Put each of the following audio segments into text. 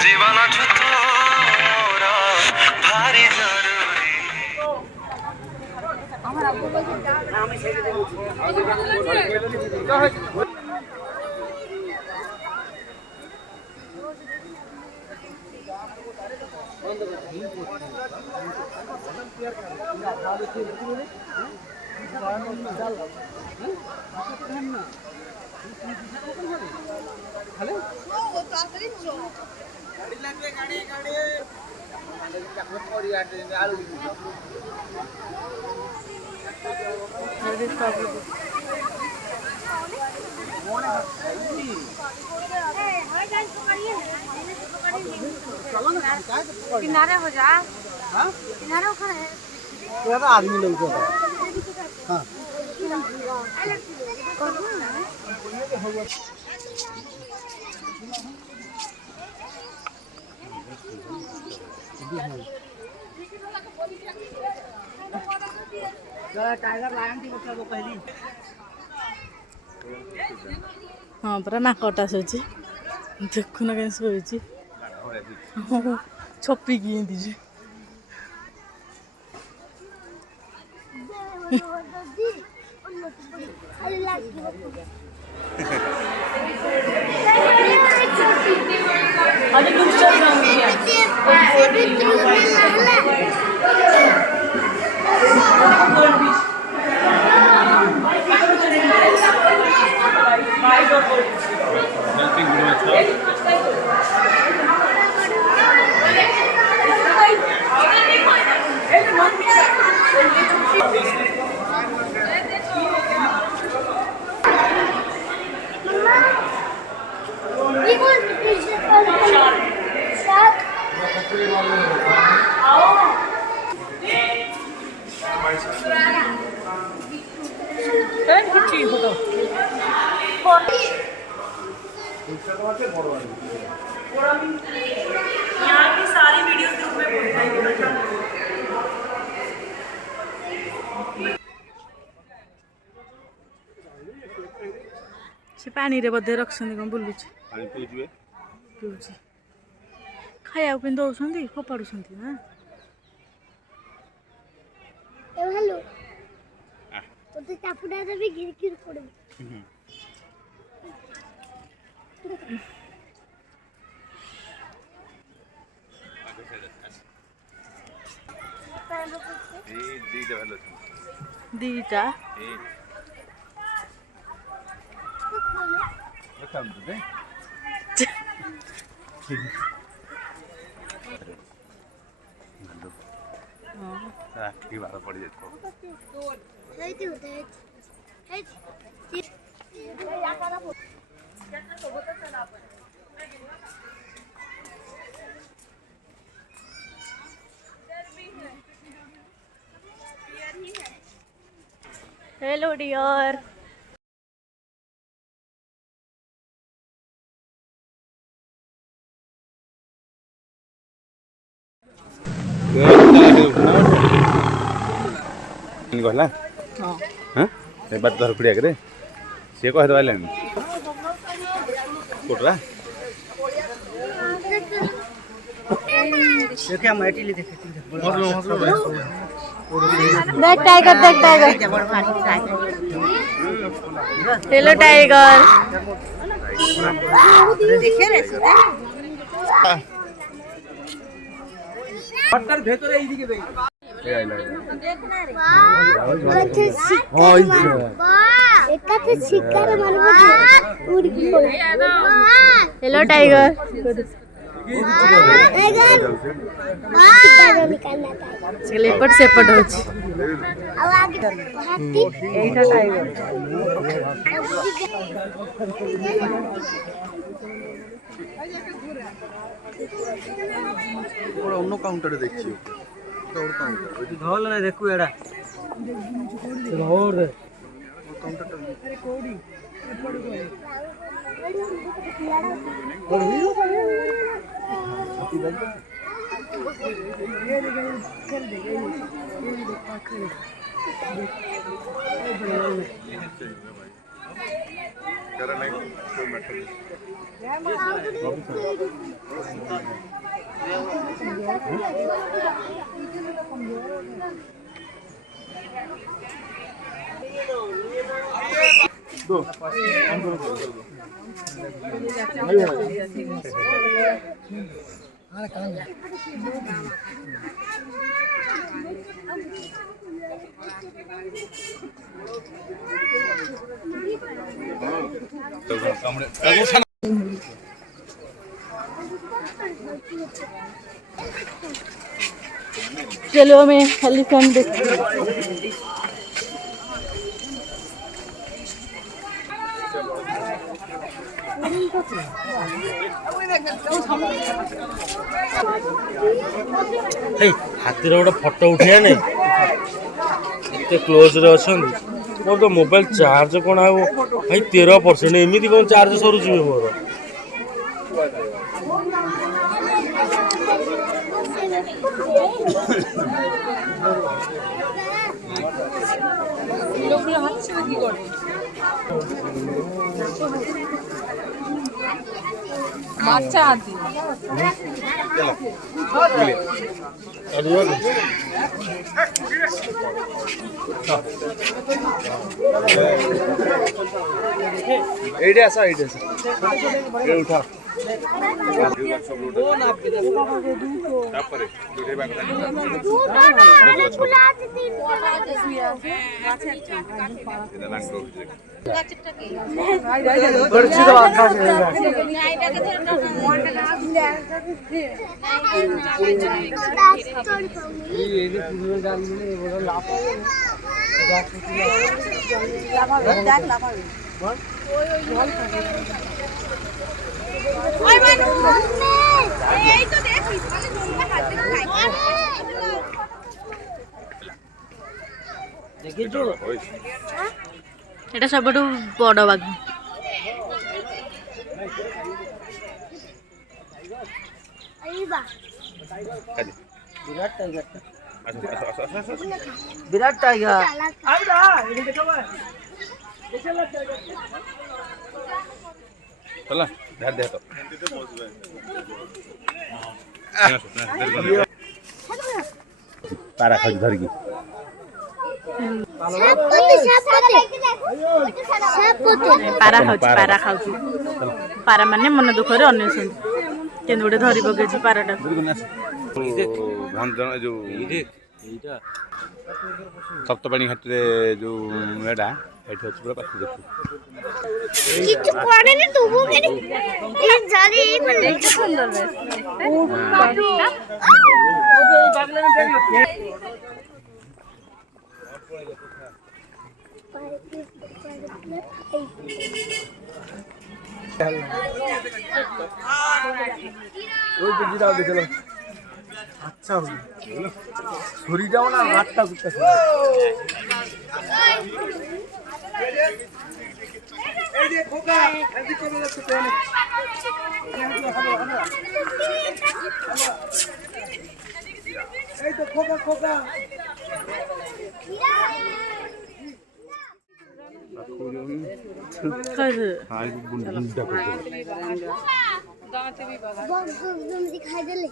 जीवनाचं तोरा भारी जरुरी किनारे हो जा। हाँ? किनारे हो खड़े हैं। तो आदमी लोग तो हाँ टाइगर लायन थी बच्चा वो पहली हाँ परा नाकटा शोची देखुन कहीं शोची छपी की दीजिए यहाँ की सारी वीडियोस ग्रुप में बोल रही से पानी रे बदे रखछन्ती कौन बुलुछि पानी पिउजिबे पिउछि खाया पे दौछन्ती फोपाडुछन्ती ना ए हेलो तो चापुडा भी गिर गिर पड़े दीटा राखी बार पड़ जातो हेलो डियर कहला हाँ ए बात धर पड़िया करे से कह दवा लेन कोटरा देखिए हम एटी ले देखे देख टाइगर हेलो टाइगर देखे रे पत्थर भेतरे इदी के देई हेलो टाइगर लेपट सेपट होची एटा टाइगर ওরা অন্য কাউন্টারে দেখছি ওর কাউন্টার ওইটি ধল না দেখু এডা ধর কাউন্টারটা আরে কোডি এপড় গই नहीं कोई मैटर नहीं चलो हमें एलिफेंट देखते ହାତୀର ଗୋଟେ ଫଟୋ ଉଠେଇବା ନାଇଁ ଏତେ କ୍ଲୋଜରେ ଅଛନ୍ତି। ମୋର ତ ମୋବାଇଲ ଚାର୍ଜ କ'ଣ ଆଉ ଭାଇ 13%। ଏମିତି କ'ଣ ଚାର୍ଜ ସରୁଛି ମୋର? বাচ্চা হাতি এইটা আস এইটা আস এই উঠা তারপরে দুটো ব্যাগ এটা লাগলো এটা সবটু বড় বাঘ। বিরাট টাইগার চলা ধ্যান দে তো পারা খাই ধরি কি ପାରା ଖାଉଛି ପାରା ମାନେ ମନ ଦୁଃଖରେ ଅନେଇଛନ୍ତି କେମିତି ଗୋଟେ ଧରି ପକେଇଛି ପାରାଟା। ଭଞ୍ଜନ ଯୋଉ ସପ୍ତପାଣି ଘାଟରେ ଯୋଉ ଏଟା ଏଠି ଅଛି ପୁରା ପାଖରେ ଦେଖୁ কিছু করেনি তবু কেন এই জানি মানে সুন্দর আচ্ছা ছুরিটাও না হাতটা করতেছে এই তো খোকা খোকা খাই দিলে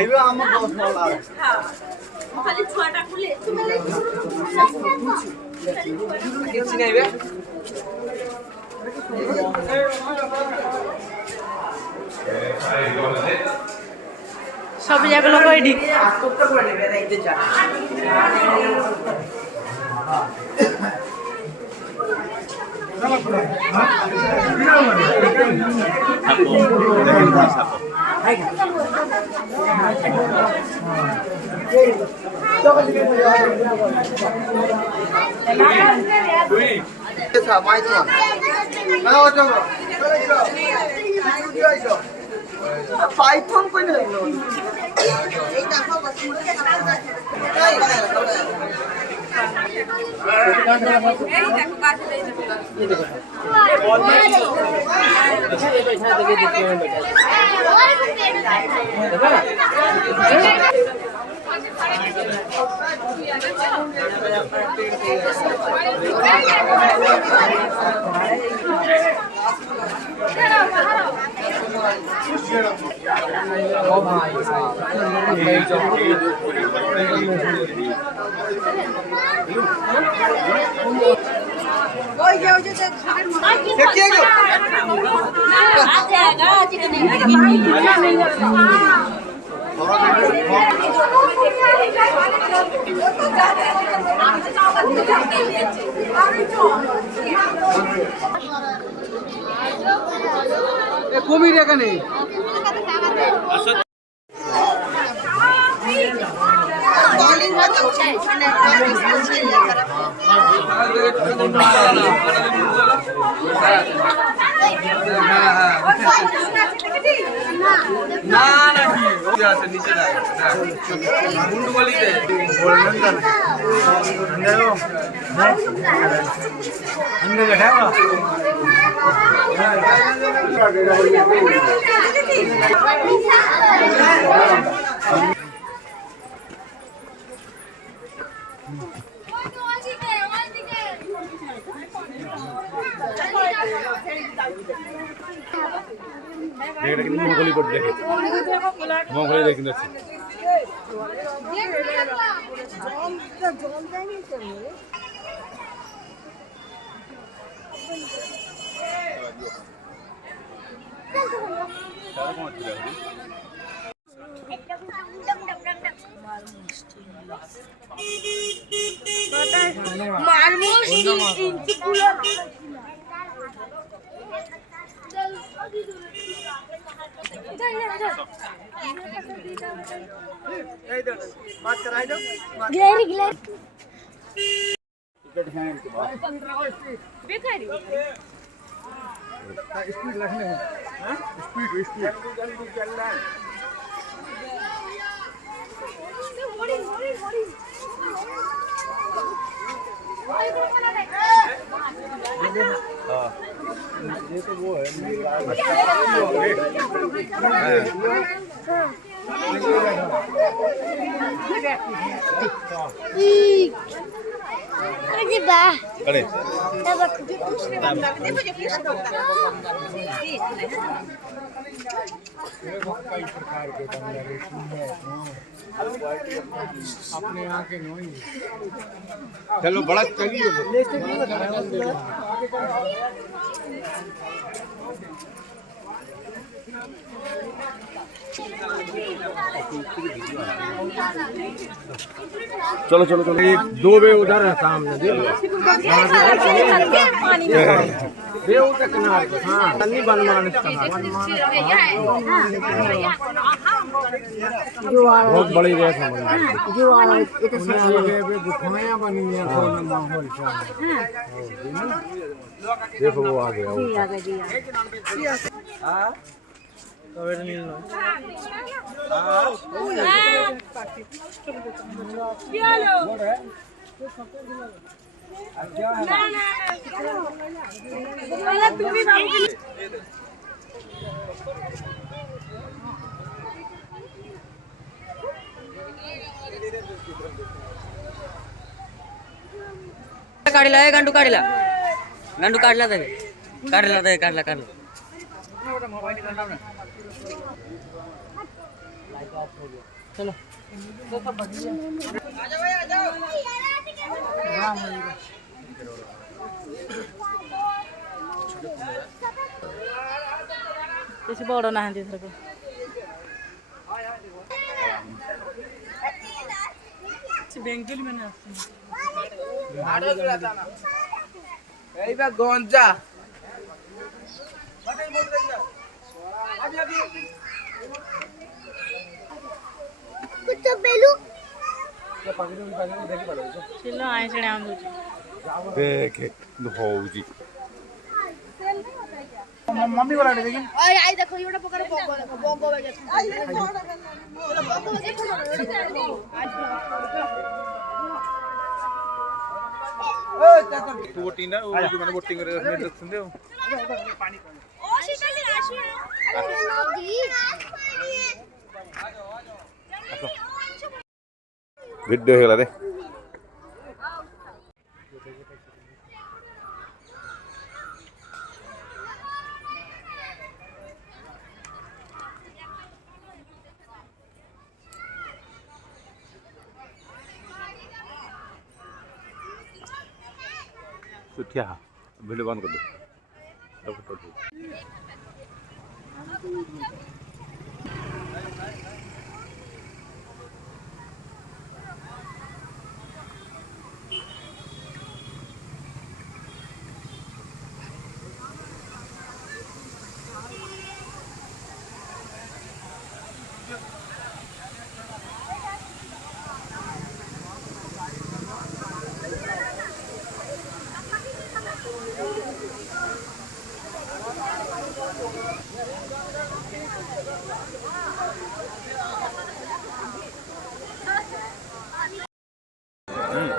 এইবার আমার দশ মাল আর খালি ছয়টা খুলে কিছু নেইবে সব জায়গা লোক এডি করতে করে নেবে রাইতে যা পাইথন কই না কুমির এখানে না নাকি আছে নিচে না মুন্ডু গলিতে বললেন না अंदर बैठा মঙ্গলি পড়ে দেখে মঙ্গলি দেখে যাচ্ছে गिलहरी गिलहरी स्पीड रखने हैं स्पीड स्पीड चल रहा है ये तो वो है अरे बा अरे अपने यहाँ के नहीं चलो बड़ा चलिए चलो चलो चलो एक दो बे उधर है सामने देखो बे उधर किनारे पे हाँ तन्नी बनमान बहुत बड़ी रेस है जो आ रहा है इतने सारे गुफाएं बनी हैं सोना माहौल देखो वो आ गया हाँ काढला गांडू काढला गांडू काढला ते काढला ते काढला काढला चलो କିଛି ବଡ଼ ନାହାନ୍ତି ଏଥରକ ବେଙ୍ଗଲି ମାନେ ଆସୁଛନ୍ତି ଏଇବା ଗଞ୍ଜା कुछ बेलू ଚିଲ ଆଇଁଷଣେ ଆଣୁଛି देखे होउजी मम्मी वाला देखिए ओए आई देखो ये बड़ा पकड़ बग ବୋଟିଂ ମାନେ ବୋଟିଂ କରିବା ଦେଖୁଛନ୍ତି ଆଉ ଭିଡ଼ିଓ ହେଇଗଲା ରେ ଠିଆ ଭିଡ଼ିଓ ବନ୍ଦ କରିଦେ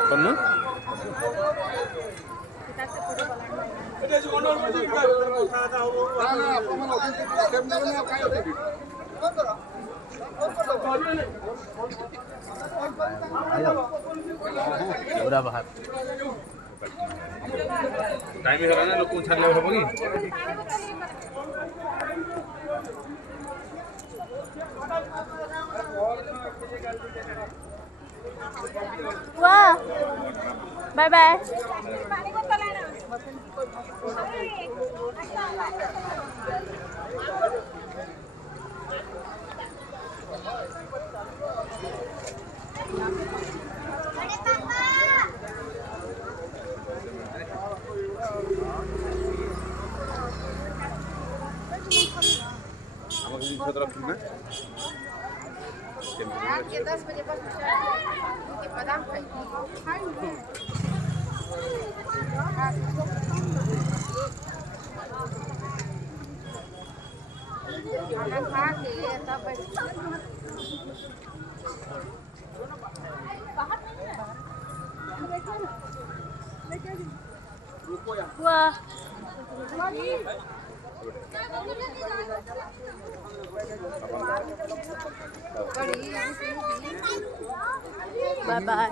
କଣ पूरा बाहर टाइम हो ना लोक छाड़ले हबो कि वाह बाय बाय रात के 10 बजे बस के बादाम खाई खाना खा के तब वाह बाय बाय